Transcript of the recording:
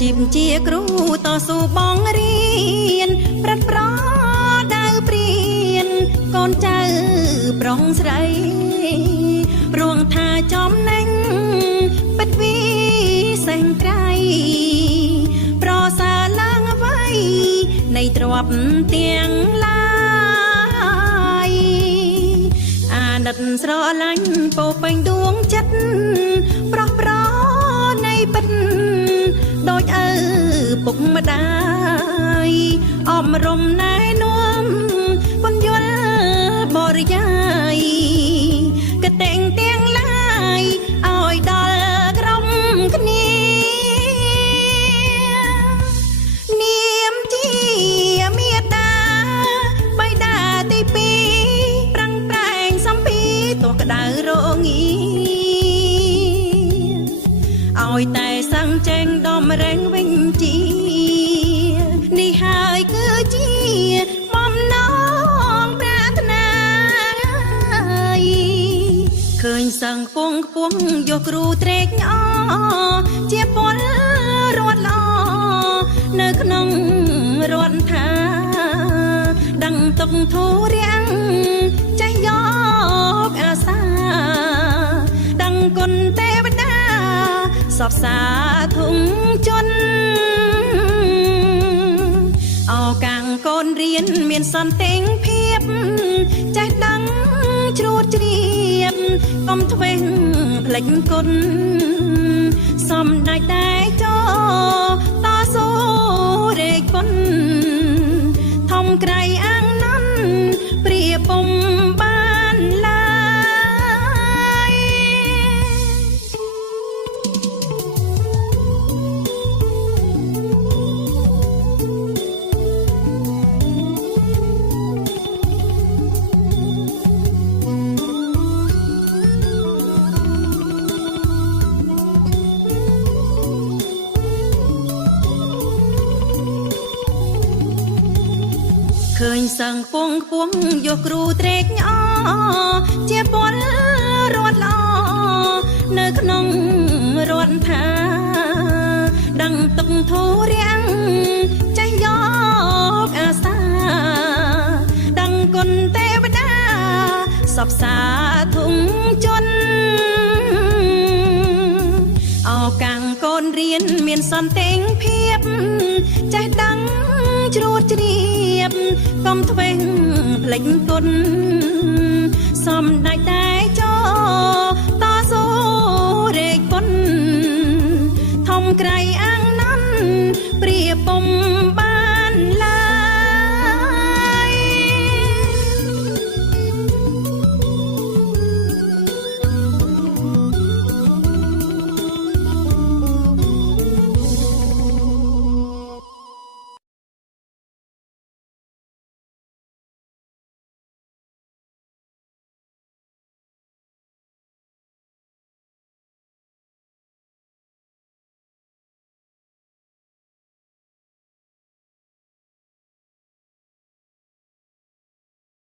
ជីបជាគ្រូតស៊ូបងរៀនប្រាត់ប្រដៅព្រៀនកូនចៅប្រុងស្រីរួងថាចំណេញពិតវិសេងក្រៃប្រសើរឡើងអ្វីនៃទ្រព្យទាំងឡាយអាណិតស្រឡាញ់ពោពេញដួងចិត្តប្រោះប្រនៃពិតដូចឪពុកម្ដាយអមរំណែនាំពន្យល់បរិយាយកតេងទាំងឡាយឲ្យដល់ក្រុមគ្នានាមជាមេតាបៃតាទីពីរប្រឹងប្រែងសំពីទោះក្តៅរងាឲ្យតែសឹងចេញដំរែងវិញជានេះហើយគឺជាបំណងប្រាថ្នាឃើញសឹងពងខ្ពស់យកគ្រូត្រេកអជាពលរដ្ឋល្អនៅក្នុងរដ្ឋថាដឹងទុកធូររាំងចេះយកអាសាដឹងគុណទេវតាសពសាធុងជន់អោកាំងកូនរៀនមានសន្តិភាពចេះដឹងជ្រួតជ្រាបកុំធ្វេសភ្លេចគុណសំដេចដែរចោតស៊ូរែកគុណធំក្រៃអាំងណាន់ព្រាពុំបានឡើយឃើញសឹងពងខ្ពស់យកគ្រូត្រេកអជាពលរដ្ឋល្អនៅក្នុងរដ្ឋថាដឹងទុកធូររាំងចេះយកអាសាដឹងគុណទេវតាសពសាធុងជន់អោកាំងកូនរៀនមានសន្តិភាពចេះដឹងជ្រួតជ្រាបកុំធ្វេសភ្លេចគុណសំដេចដែរចោតស៊ូរែកគុណធំក្រៃអាំងណាន់ព្